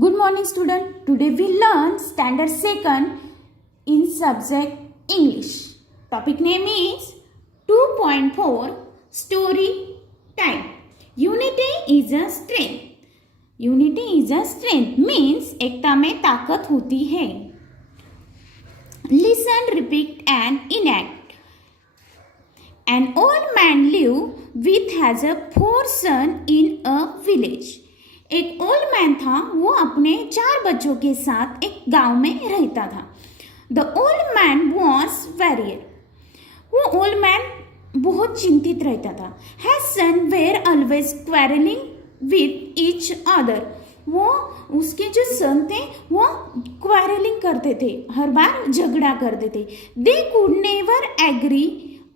Good morning student. Today we learn standard 2nd in subject English. Topic name is 2.4 story time. Unity is a strength. Unity is a strength means एकता में ताकत होती है. Listen, repeat and enact. An old man lived with has a 4 sons in a village. एक old man था, वो अपने 4 बच्चों के साथ एक गांव में रहता था. The old man was worried. वो ओल्ड मैन बहुत चिंतित रहता था. His sons were always quarrelling with each other. वो उसके जो सन थे वो क्वेरलिंग करते थे, हर बार झगड़ा करते थे. They could never agree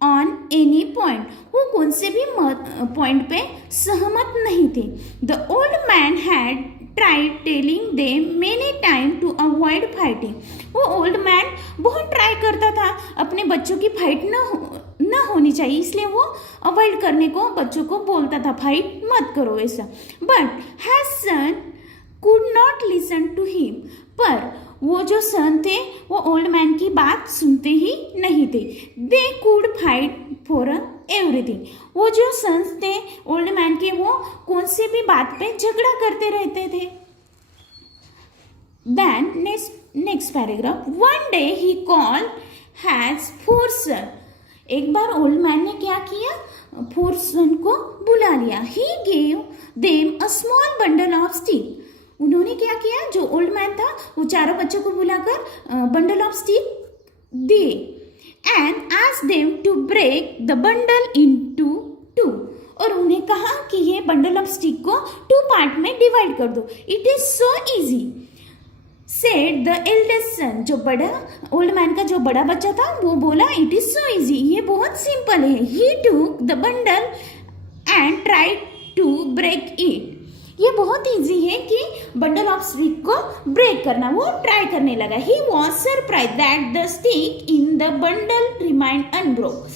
on any point. वो कौन से भी पॉइंट पे सहमत नहीं थे. The old man had tried telling them many time to avoid fighting. वो ओल्ड मैन बहुत ट्राई करता था अपने बच्चों की फाइट न होनी चाहिए, इसलिए वो अवॉइड करने को बच्चों को बोलता था, फाइट मत करो ऐसा. But his sons could not listen to him. पर वो जो सन थे वो ओल्ड मैन की बात सुनते ही नहीं थे. They could fight for everything. वो जो सन्स थे ओल्ड मैन के, वो कौन से भी बात पे झगड़ा करते रहते थे. Then next paragraph. One day he called his 4 sons. एक बार ओल्ड मैन ने क्या किया, 4 सन को बुला लिया. He gave them a small bundle of stick. उन्होंने क्या किया, जो ओल्ड मैन था वो चारों बच्चों को बुलाकर बंडल ऑफ स्टिक दिए. And asked them to break the bundle into 2. और उन्हें कहा कि ये बंडल ऑफ स्टिक को 2 पार्ट में डिवाइड कर दो. It is so easy said the eldest son. जो बड़ा ओल्ड मैन का जो बड़ा बच्चा था वो बोला, इट इज सो इजी, ये बहुत सिंपल है. He took the bundle and tried to break it. ये बहुत इजी है कि बंडल ऑफ स्टिक को ब्रेक करना. वो ट्राई करने लगा. He was surprise that the stick in the bundle remained unbroke.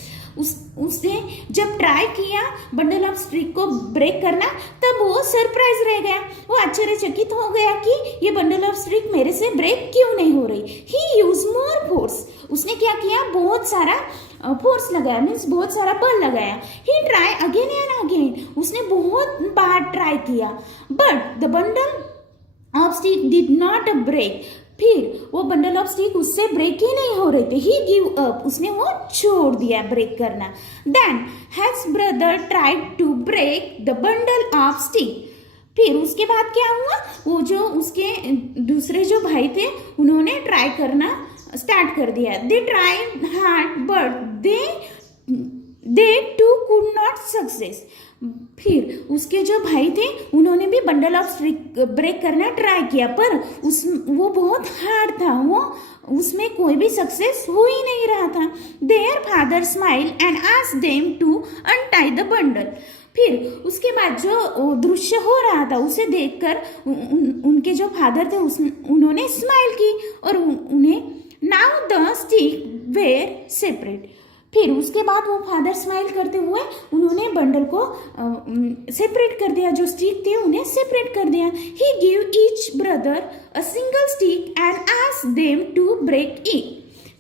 उसने जब ट्राई किया बंडल ऑफ स्टिक को ब्रेक करना, तब वो सरप्राइज रह गया. वो आश्चर्यचकित हो गया कि ये बंडल ऑफ स्टिक मेरे से ब्रेक क्यों नहीं हो रही. ही यूज मोर फोर्स. उसने क्या किया, बहुत सारा फोर्स लगाया, मीन्स बहुत सारा बल लगाया. He try again and again. उसने बहुत बार ट्राई किया. But the bundle of stick did not break. फिर वो बंडल ऑफ स्टिक उससे ब्रेक ही नहीं हो रहे थे. He give up. उसने वो छोड़ दिया ब्रेक करना. Then his brother tried to break the bundle of stick. फिर उसके बाद क्या हुआ, वो जो उसके दूसरे जो भाई थे उन्होंने ट्राई करना स्टार्ट कर दिया. They tried hard but they too could not success. फिर उसके जो भाई थे उन्होंने भी बंडल ऑफ स्टिक ब्रेक करना ट्राई किया, पर वो बहुत हार्ड था, वो उसमें कोई भी सक्सेस हो ही नहीं रहा था. Their father smile and asked them to untie the bundle. फिर उसके बाद जो दृश्य हो रहा था उसे देखकर उनके जो फादर थे उन्होंने स्माइल की और उन्हें now the stick were separate. फिर उसके बाद वो फादर स्माइल करते हुए उन्होंने बंडल को सेपरेट कर दिया, जो स्टिक थे उन्हें सेपरेट कर दिया. He give each brother a single stick and asked them to break it.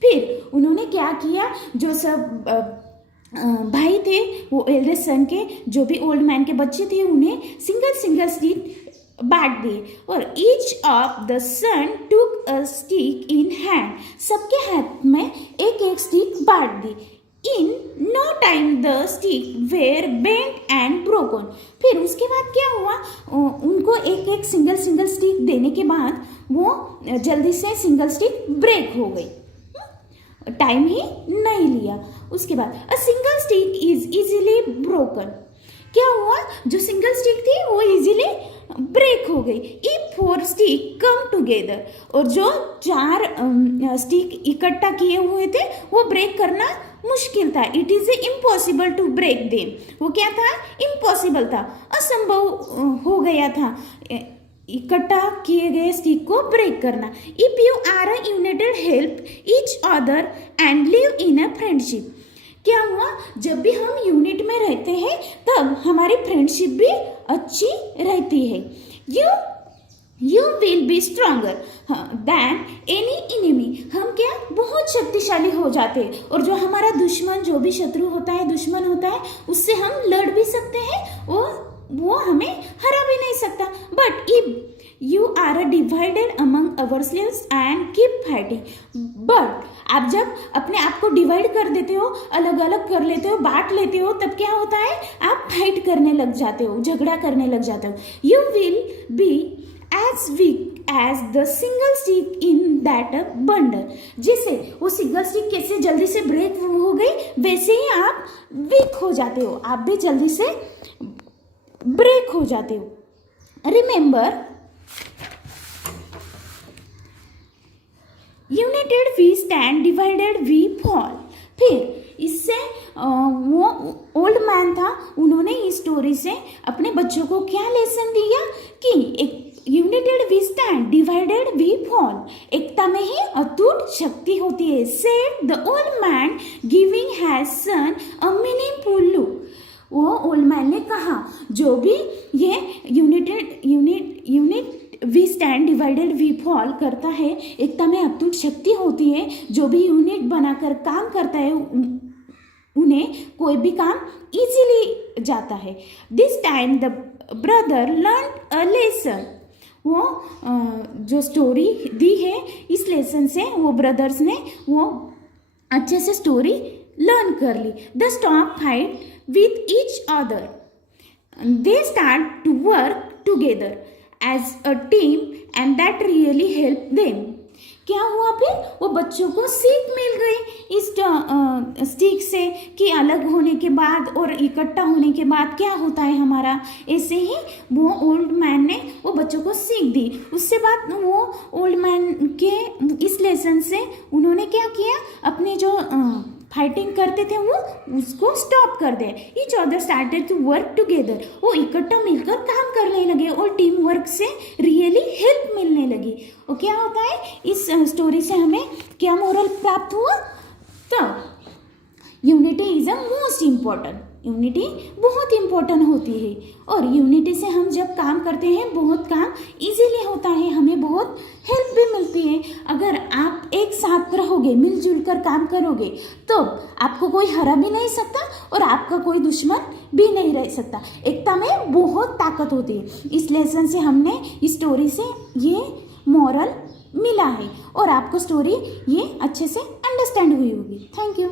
फिर उन्होंने क्या किया, जो सब भाई थे वो एल्डेस्ट सन के, जो भी ओल्ड मैन के बच्चे थे उन्हें सिंगल स्टिक बांट दिए. और each of the son took a stick in hand. सबके हाथ में एक स्टिक बांट दी. In no time the stick were bent and broken. फिर उसके बाद क्या हुआ, उनको एक सिंगल स्टिक देने के बाद वो जल्दी से सिंगल स्टिक ब्रेक हो गई, टाइम ही नहीं लिया. उसके बाद अ single stick is easily broken. क्या हुआ, जो सिंगल स्टिक थी वो इजीली ब्रेक हो गई. If 4 stick come together. और जो 4 स्टिक इकट्ठा किए हुए थे वो ब्रेक करना मुश्किल था. It is impossible to break them. वो क्या था, इम्पॉसिबल था, असंभव हो गया था इकट्ठा किए गए स्टिक को ब्रेक करना. If you are a united help each other and live in a friendship. क्या हुआ, जब भी हम यूनिट में रहते हैं तब हमारी फ्रेंडशिप भी अच्छी रहती है. You you will be stronger than any enemy. हम क्या बहुत शक्तिशाली हो जाते हैं, और जो हमारा दुश्मन, जो भी शत्रु होता है, दुश्मन होता है, उससे हम लड़ भी सकते हैं और वो हमें हरा भी नहीं सकता। But if you are divided among ourselves and keep fighting, but आप जब अपने आप को डिवाइड कर देते हो, अलग अलग कर लेते हो, बांट लेते हो, तब क्या होता है, आप फाइट करने लग जाते हो, झगड़ा करने लग जाते हो। You will be as weak as the single stick in that bundle। जैसे वो सिंगल स्टिक कैसे जल्दी से ब्रेक हो गई, वैसे ही आप वीक हो जाते हो, आप भी जल्दी से ब्रेक हो जाते हो। Remember, united we stand, divided we fall. फिर इससे वो ओल्ड मैन था, उन्होंने इस स्टोरी से अपने बच्चों को क्या लेसन दिया कि एक united we stand, divided we fall. एकता में ही अटूट शक्ति होती है। Said the old man giving his son a meaningful look. वो ओल्ड मैन ने कहा, जो भी ये united we stand, divided we fall करता है, एकता में अटूट शक्ति होती है। जो भी यूनिट बनाकर काम करता है, उन्हें कोई भी काम इजीली जाता है। This time the brother learn a lesson. वो जो स्टोरी दी है, इस लेसन से वो ब्रदर्स ने वो अच्छे से स्टोरी लर्न कर ली। They stop fight with each other, they start to work together as a team and that really help them. क्या हुआ फिर, वो बच्चों को सीख मिल गई इस स्टिक से कि अलग होने के बाद और इकट्ठा होने के बाद क्या होता है हमारा। ऐसे ही वो ओल्ड मैन ने वो बच्चों को सीख दी। उससे बाद वो ओल्ड मैन के इस लेसन से उन्होंने क्या किया, अपने जो फाइटिंग करते थे वो उसको स्टॉप कर दे। Each other started to work together, वो इकट्ठा मिलकर काम करने लगे और टीम वर्क से रियली हेल्प मिलने लगी। और क्या होता है, इस स्टोरी से हमें क्या मोरल प्राप्त हुआ, तो unity is a most important. Unity बहुत इम्पोर्टेंट होती है, और यूनिटी से हम जब काम करते हैं बहुत काम इजीली होता है, हमें बहुत हेल्प भी मिलती है। अगर आप एक साथ रहोगे, मिलजुल कर काम करोगे, तो आपको कोई हरा भी नहीं सकता और आपका कोई दुश्मन भी नहीं रह सकता। एकता में बहुत ताकत होती है। इस लेसन से हमने इस स्टोरी से ये मॉरल मिला है, और आपको स्टोरी ये अच्छे से अंडरस्टैंड हुई होगी। Thank you.